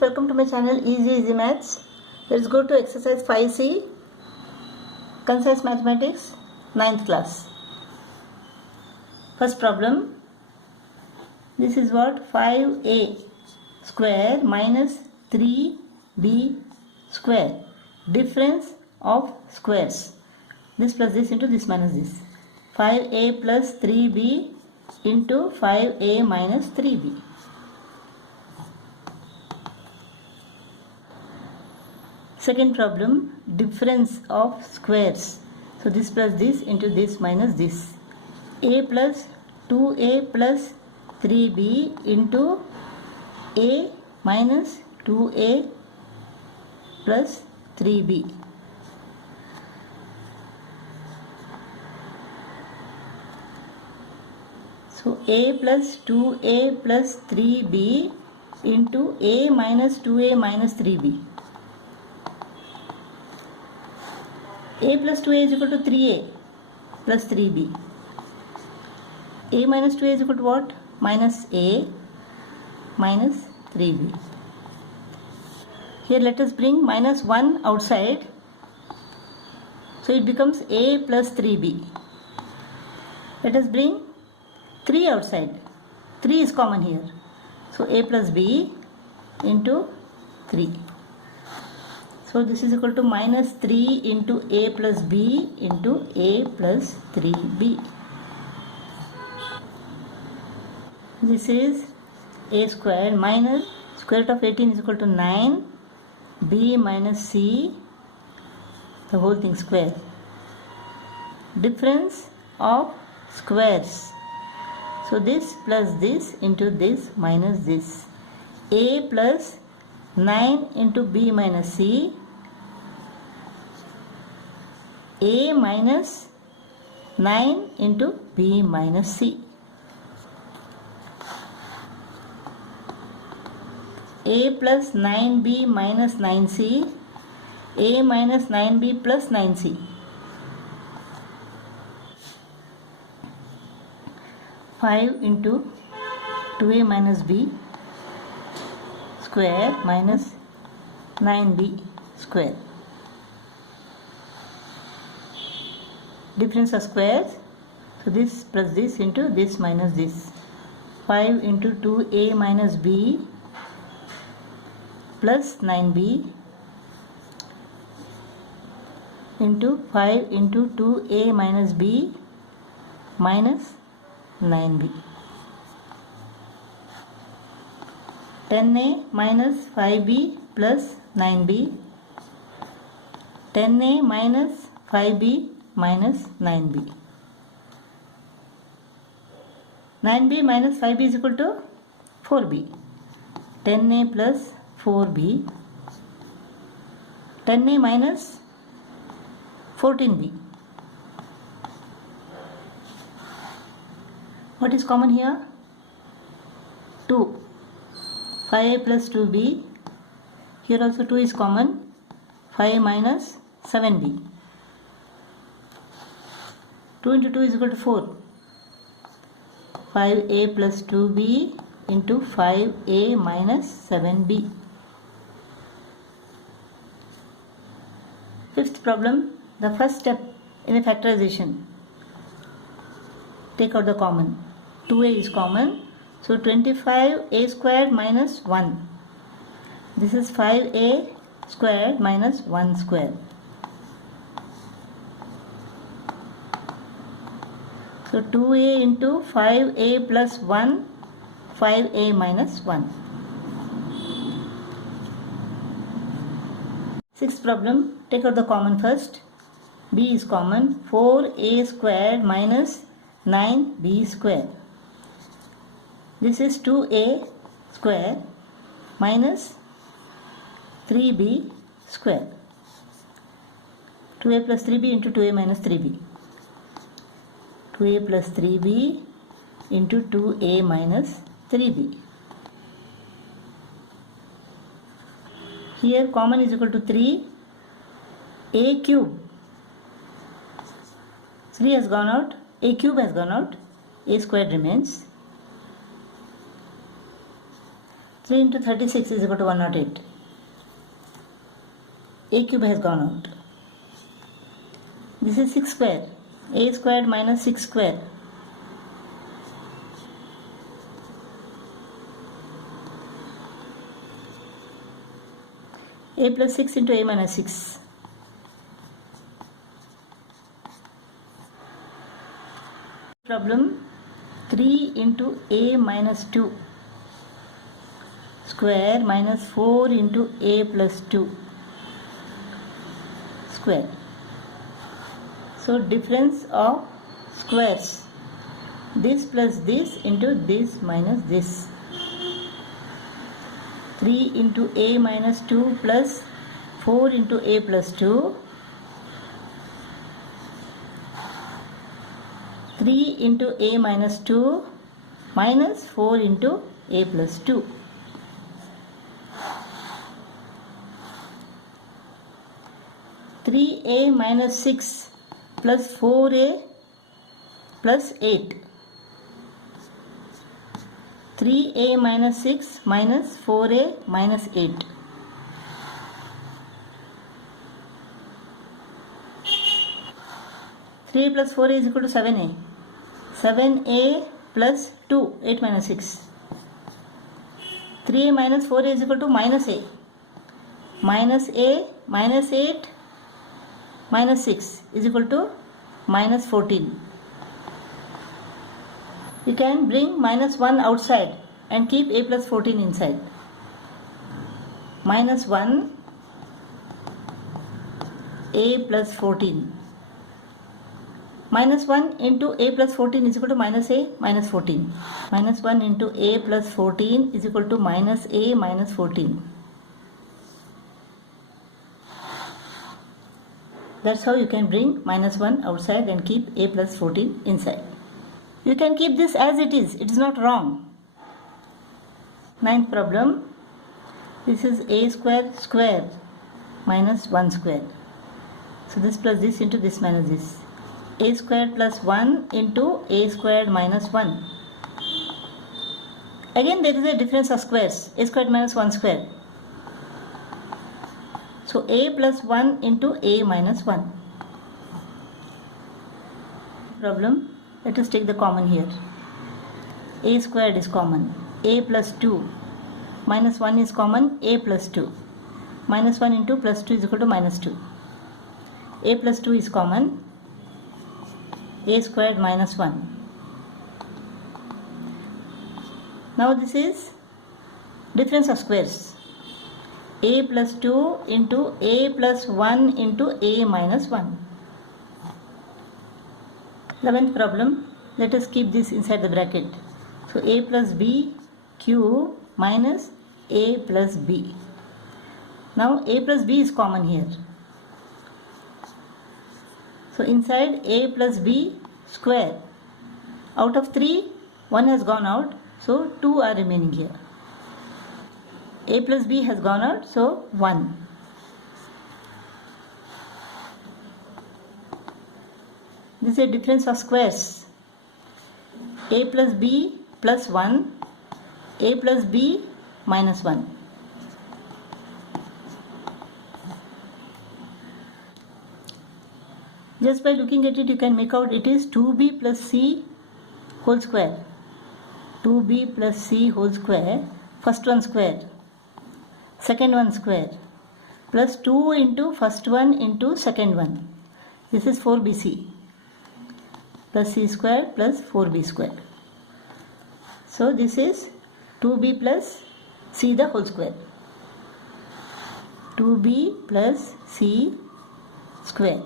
welcome to my channel Easy Maths. Let's go to exercise 5C, Concise Mathematics, 9th class. First problem. This is what? 5a square minus 3b square. Difference of squares. This plus this into this minus this. 5a plus 3b into 5a minus 3b. Second problem, difference of squares. So this plus this into this minus this. A plus 2a plus 3b into a minus 2a plus 3b. So a plus 2a plus 3b into a minus 2a minus 3b. A plus 2a is equal to 3a plus 3b. A minus 2a is equal to what? Minus a minus 3b. Here let us bring minus 1 outside. So it becomes a plus 3b. Let us bring 3 outside. 3 is common here. So a plus b into 3. So this is equal to minus 3 into a plus b into a plus 3b. This is a square minus square root of 18 is equal to 9, b minus c, the whole thing square. Difference of squares. So this plus this into this minus this. A plus 9 into b minus c. A minus 9 into b minus c. A plus 9b minus 9c. A minus 9b plus 9c. Five into 2a minus b square minus 9b square. Difference of squares. So this plus this into this minus this. 5 into 2a minus b plus 9b into 5 into 2a minus b minus 9b. 10a minus 5b plus 9b. 10a minus 5b minus 9b. 9b minus 5b is equal to 4b. 10a plus 4b. 10a minus 14b. What is common here? 2. 5a plus 2b. Here also 2 is common. 5 minus 7b. 2 into 2 is equal to 4. 5a plus 2b into 5a minus 7b. Fifth problem, the first step in a factorization. Take out the common. 2a is common. So 25a squared minus 1. This is 5a squared minus 1 square. So 2a into 5a plus 1, 5a minus 1. Sixth problem, take out the common first. b is common. 4a squared minus 9b square. This is 2a square minus 3b square. 2a plus 3b into 2a minus 3b. 2a plus 3b into 2a minus 3b. Here common is equal to 3. A cube. 3 has gone out. A cube has gone out. A squared remains. 3 into 36 is equal to 108. A cube has gone out. This is 6 square. A squared minus 6 square. A plus 6 into A minus 6. Problem 3 into A minus 2 square minus 4 into A plus 2 square. So difference of squares. This plus this into this minus this. 3 into A minus 2 plus 4 into A plus 2. 3 into A minus 2 minus 4 into A plus 2. 3A minus 6 plus 4A plus 8. 3A minus 6 minus 4A minus 8. 3 plus 4A is equal to 7A. 7A plus 2, 8 minus 6. 3A minus 4A is equal to minus A. Minus A minus 8 minus 6 is equal to minus 14. You can bring minus 1 outside and keep A plus 14 inside. Minus 1 A plus 14. Minus 1 into A plus 14 is equal to minus A minus 14. Minus 1 into A plus 14 is equal to minus A minus 14. That's how you can bring minus 1 outside and keep A plus 14 inside. You can keep this as it is. It is not wrong. Ninth problem. This is A square square minus 1 square. So this plus this into this minus this. A squared plus 1 into A squared minus 1. Again there is a difference of squares. A squared minus 1 square. So A plus 1 into A minus 1. Problem. Let us take the common here. A squared is common. A plus 2 minus 1 is common. A plus 2. Minus 1 into plus 2 is equal to minus 2. A plus 2 is common. A squared minus 1. Now this is difference of squares. A plus 2 into A plus 1 into A minus 1. 11th problem. Let us keep this inside the bracket. So A plus B cube minus A plus B. Now A plus B is common here. So inside A plus B square. Out of 3, 1 has gone out. So 2 are remaining here. A plus B has gone out. So 1. This is a difference of squares. A plus B plus 1. A plus B minus 1. Just by looking at it, you can make out it is 2B plus C whole square. 2B plus C whole square. First one square. Second one square. Plus 2 into first one into second one. This is 4BC. Plus C square plus 4B square. So this is 2B plus C the whole square. 2B plus C square.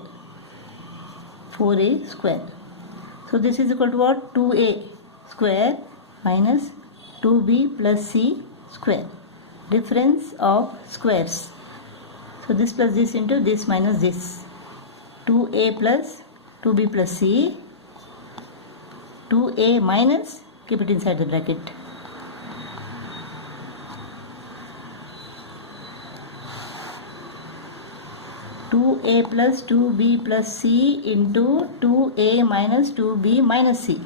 4A square. So this is equal to what? 2A square minus 2B plus C square. Difference of squares. So this plus this into this minus this. 2A plus 2B plus C. 2A minus, keep it inside the bracket. A plus 2B plus C into 2A minus 2B minus C.